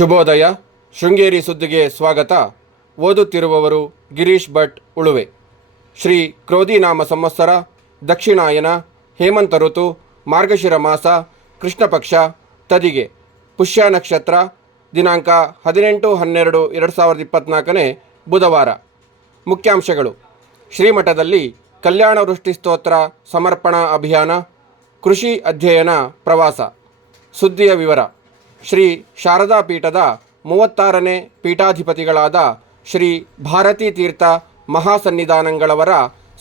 ಶುಭೋದಯ. ಶೃಂಗೇರಿ ಸುದ್ದಿಗೆ ಸ್ವಾಗತ. ಓದುತ್ತಿರುವವರು ಗಿರೀಶ್ ಭಟ್ ಉಳುವೆ. ಶ್ರೀ ಕ್ರೋಧಿನಾಮ ಸಂವತ್ಸರ, ದಕ್ಷಿಣಾಯನ, ಹೇಮಂತ ಋತು, ಮಾರ್ಗಶಿರ ಮಾಸ, ಕೃಷ್ಣ ಪಕ್ಷ, ತದಿಗೆ, ಪುಷ್ಯ ನಕ್ಷತ್ರ, ದಿನಾಂಕ 18-12-2024 ಬುಧವಾರ. ಮುಖ್ಯಾಂಶಗಳು: ಶ್ರೀಮಠದಲ್ಲಿ ಕಲ್ಯಾಣ ವೃಷ್ಟಿ ಸ್ತೋತ್ರ ಸಮರ್ಪಣಾ ಅಭಿಯಾನ, ಕೃಷಿ ಅಧ್ಯಯನ ಪ್ರವಾಸ. ಸುದ್ದಿಯ ವಿವರ. ಶ್ರೀ ಶಾರದಾ ಪೀಠದ 36ನೇ ಪೀಠಾಧಿಪತಿಗಳಾದ ಶ್ರೀ ಭಾರತೀ ತೀರ್ಥ ಮಹಾಸನ್ನಿಧಾನಗಳವರ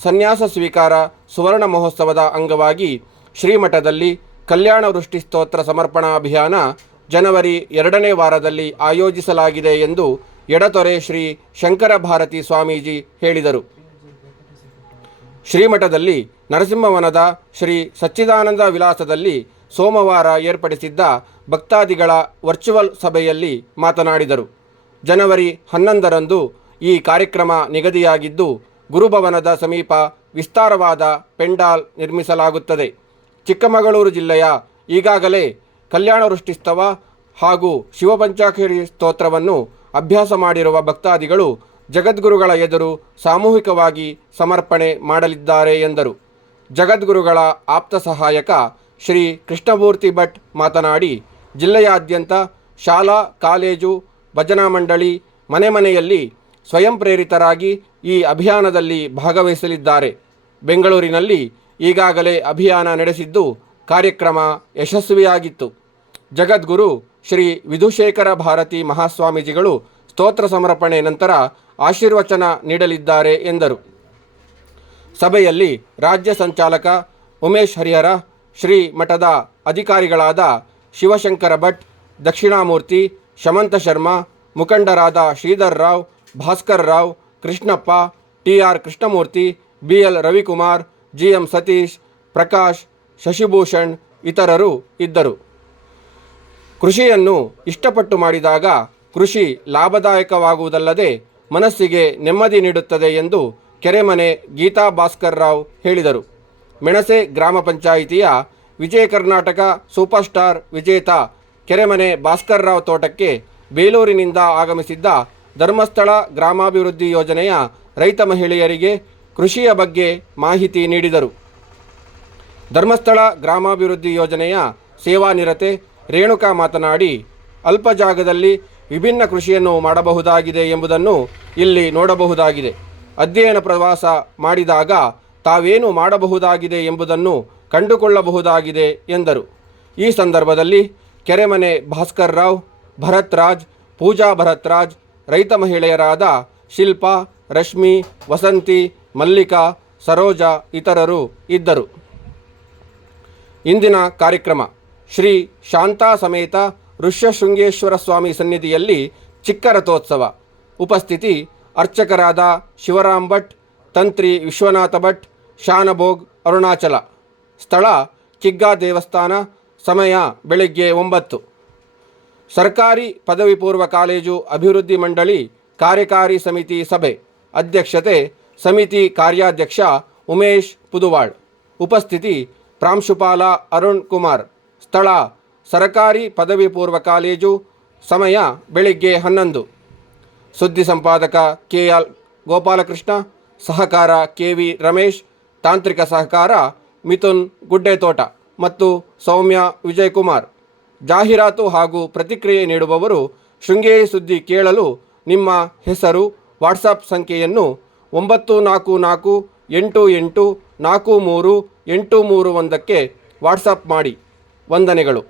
ಸನ್ಯಾಸ ಸ್ವೀಕಾರ ಸುವರ್ಣ ಮಹೋತ್ಸವದ ಅಂಗವಾಗಿ ಶ್ರೀಮಠದಲ್ಲಿ ಕಲ್ಯಾಣ ವೃಷ್ಟಿ ಸ್ತೋತ್ರ ಸಮರ್ಪಣಾ ಅಭಿಯಾನ ಜನವರಿ 2ನೇ ವಾರದಲ್ಲಿ ಆಯೋಜಿಸಲಾಗಿದೆ ಎಂದು ಎಡತೊರೆ ಶ್ರೀ ಶಂಕರ ಭಾರತಿ ಸ್ವಾಮೀಜಿ ಹೇಳಿದರು. ಶ್ರೀಮಠದಲ್ಲಿ ನರಸಿಂಹವನದ ಶ್ರೀ ಸಚ್ಚಿದಾನಂದ ವಿಲಾಸದಲ್ಲಿ ಸೋಮವಾರ ಏರ್ಪಡಿಸಿದ್ದ ಭಕ್ತಾದಿಗಳ ವರ್ಚುವಲ್ ಸಭೆಯಲ್ಲಿ ಮಾತನಾಡಿದರು. ಜನವರಿ 11ರಂದು ಈ ಕಾರ್ಯಕ್ರಮ ನಿಗದಿಯಾಗಿದ್ದು, ಗುರುಭವನದ ಸಮೀಪ ವಿಸ್ತಾರವಾದ ಪೆಂಡಾಲ್ ನಿರ್ಮಿಸಲಾಗುತ್ತದೆ. ಚಿಕ್ಕಮಗಳೂರು ಜಿಲ್ಲೆಯ ಈಗಾಗಲೇ ಕಲ್ಯಾಣ ವೃಷ್ಟಿಸ್ತವ ಹಾಗೂ ಶಿವಪಂಚಾಕ್ಷರಿ ಸ್ತೋತ್ರವನ್ನು ಅಭ್ಯಾಸ ಮಾಡಿರುವ ಭಕ್ತಾದಿಗಳು ಜಗದ್ಗುರುಗಳ ಎದುರು ಸಾಮೂಹಿಕವಾಗಿ ಸಮರ್ಪಣೆ ಮಾಡಲಿದ್ದಾರೆ ಎಂದರು. ಜಗದ್ಗುರುಗಳ ಆಪ್ತ ಸಹಾಯಕ ಶ್ರೀ ಕೃಷ್ಣಮೂರ್ತಿ ಭಟ್ ಮಾತನಾಡಿ, ಜಿಲ್ಲೆಯಾದ್ಯಂತ ಶಾಲಾ, ಕಾಲೇಜು, ಭಜನಾ ಮಂಡಳಿ, ಮನೆ ಮನೆಯಲ್ಲಿ ಸ್ವಯಂ ಪ್ರೇರಿತರಾಗಿ ಈ ಅಭಿಯಾನದಲ್ಲಿ ಭಾಗವಹಿಸಲಿದ್ದಾರೆ. ಬೆಂಗಳೂರಿನಲ್ಲಿ ಈಗಾಗಲೇ ಅಭಿಯಾನ ನಡೆಸಿದ್ದು, ಕಾರ್ಯಕ್ರಮ ಯಶಸ್ವಿಯಾಗಿತ್ತು. ಜಗದ್ಗುರು ಶ್ರೀ ವಿಧುಶೇಖರ ಭಾರತಿ ಮಹಾಸ್ವಾಮೀಜಿಗಳು ಸ್ತೋತ್ರ ಸಮರ್ಪಣೆ ನಂತರ ಆಶೀರ್ವಚನ ನೀಡಲಿದ್ದಾರೆ ಎಂದರು. ಸಭೆಯಲ್ಲಿ ರಾಜ್ಯ ಸಂಚಾಲಕ ಉಮೇಶ್ ಹರಿಹರ, ಶ್ರೀ ಮಠದ ಅಧಿಕಾರಿಗಳಾದ ಶಿವಶಂಕರ ಭಟ್, ದಕ್ಷಿಣಾಮೂರ್ತಿ, ಶಮಂತ ಶರ್ಮಾ, ಮುಖಂಡರಾದ ಶ್ರೀಧರ್ ರಾವ್, ಭಾಸ್ಕರ್ ರಾವ್, ಕೃಷ್ಣಪ್ಪ, ಟಿ.ಆರ್. ಕೃಷ್ಣಮೂರ್ತಿ, ಬಿ.ಎಲ್. ರವಿಕುಮಾರ್, ಜಿ.ಎಂ. ಸತೀಶ್, ಪ್ರಕಾಶ್, ಶಶಿಭೂಷಣ್ ಇತರರು ಇದ್ದರು. ಕೃಷಿಯನ್ನು ಇಷ್ಟಪಟ್ಟು ಮಾಡಿದಾಗ ಕೃಷಿ ಲಾಭದಾಯಕವಾಗುವುದಲ್ಲದೆ ಮನಸ್ಸಿಗೆ ನೆಮ್ಮದಿ ನೀಡುತ್ತದೆ ಎಂದು ಕೆರೆಮನೆ ಗೀತಾ ಭಾಸ್ಕರ್ ರಾವ್ ಹೇಳಿದರು. ಮೆಣಸೆ ಗ್ರಾಮ ಪಂಚಾಯಿತಿಯ ವಿಜಯ ಕರ್ನಾಟಕ ಸೂಪರ್ ಸ್ಟಾರ್ ವಿಜೇತ ಕೆರೆಮನೆ ಭಾಸ್ಕರ್ ರಾವ್ ತೋಟಕ್ಕೆ ಬೇಲೂರಿನಿಂದ ಆಗಮಿಸಿದ್ದ ಧರ್ಮಸ್ಥಳ ಗ್ರಾಮಾಭಿವೃದ್ಧಿ ಯೋಜನೆಯ ರೈತ ಮಹಿಳೆಯರಿಗೆ ಕೃಷಿಯ ಬಗ್ಗೆ ಮಾಹಿತಿ ನೀಡಿದರು. ಧರ್ಮಸ್ಥಳ ಗ್ರಾಮಾಭಿವೃದ್ಧಿ ಯೋಜನೆಯ ಸೇವಾನಿರತೆ ರೇಣುಕಾ ಮಾತನಾಡಿ, ಅಲ್ಪ ಜಾಗದಲ್ಲಿ ವಿಭಿನ್ನ ಕೃಷಿಯನ್ನು ಮಾಡಬಹುದಾಗಿದೆ ಎಂಬುದನ್ನು ಇಲ್ಲಿ ನೋಡಬಹುದಾಗಿದೆ. ಅಧ್ಯಯನ ಪ್ರವಾಸ ಮಾಡಿದಾಗ ತಾವೇನು ಮಾಡಬಹುದಾಗಿದೆ ಎಂಬುದನ್ನು ಕಂಡುಕೊಳ್ಳಬಹುದಾಗಿದೆ ಎಂದರು. ಈ ಸಂದರ್ಭದಲ್ಲಿ ಕೆರೆಮನೆ ಭಾಸ್ಕರ್ ರಾವ್, ಭರತ್ ರಾಜ್, ಪೂಜಾ ಭರತ್ ರಾಜ್, ರೈತ ಮಹಿಳೆಯರಾದ ಶಿಲ್ಪಾ, ರಶ್ಮಿ, ವಸಂತಿ, ಮಲ್ಲಿಕಾ, ಸರೋಜಾ ಇತರರು ಇದ್ದರು. ಇಂದಿನ ಕಾರ್ಯಕ್ರಮ: ಶ್ರೀ ಶಾಂತಾ ಸಮೇತ ಋಷ್ಯಶೃಂಗೇಶ್ವರ ಸ್ವಾಮಿ ಸನ್ನಿಧಿಯಲ್ಲಿ ಚಿಕ್ಕ ರಥೋತ್ಸವ. ಉಪಸ್ಥಿತಿ: ಅರ್ಚಕರಾದ ಶಿವರಾಮ್ ಭಟ್, ತಂತ್ರಿ ವಿಶ್ವನಾಥ ಭಟ್, ಶಾನಭೋಗ್, ಅರುಣಾಚಲ. ಸ್ಥಳ: ಕಿಗ್ಗಾ ದೇವಸ್ಥಾನ. ಸಮಯ: ಬೆಳಗ್ಗೆ 9. ಸರ್ಕಾರಿ ಪದವಿ ಪೂರ್ವ ಕಾಲೇಜು ಅಭಿವೃದ್ಧಿ ಮಂಡಳಿ ಕಾರ್ಯಕಾರಿ ಸಮಿತಿ ಸಭೆ. ಅಧ್ಯಕ್ಷತೆ: ಸಮಿತಿ ಕಾರ್ಯಾಧ್ಯಕ್ಷ ಉಮೇಶ್ ಪುದುವಾಳ್. ಉಪಸ್ಥಿತಿ: ಪ್ರಾಂಶುಪಾಲ ಅರುಣ್ ಕುಮಾರ್. ಸ್ಥಳ: ಸರ್ಕಾರಿ ಪದವಿ ಪೂರ್ವ ಕಾಲೇಜು. ಸಮಯ: ಬೆಳಗ್ಗೆ 11. ಸುದ್ದಿ ಸಂಪಾದಕ ಕೆ.ಎಲ್. ಗೋಪಾಲಕೃಷ್ಣ. ಸಹಕಾರ ಕೆ.ವಿ. ರಮೇಶ್. ತಾಂತ್ರಿಕ ಸಹಕಾರ ಮಿಥುನ್ ಗುಡ್ಡೆತೋಟ ಮತ್ತು ಸೌಮ್ಯ ವಿಜಯಕುಮಾರ್. ಜಾಹೀರಾತು ಹಾಗೂ ಪ್ರತಿಕ್ರಿಯೆ ನೀಡುವವರು ಶೃಂಗೇರಿ ಸುದ್ದಿ ಕೇಳಲು ನಿಮ್ಮ ಹೆಸರು, ವಾಟ್ಸಪ್ ಸಂಖ್ಯೆಯನ್ನು 9448843831 ವಾಟ್ಸಪ್ ಮಾಡಿ. ವಂದನೆಗಳು.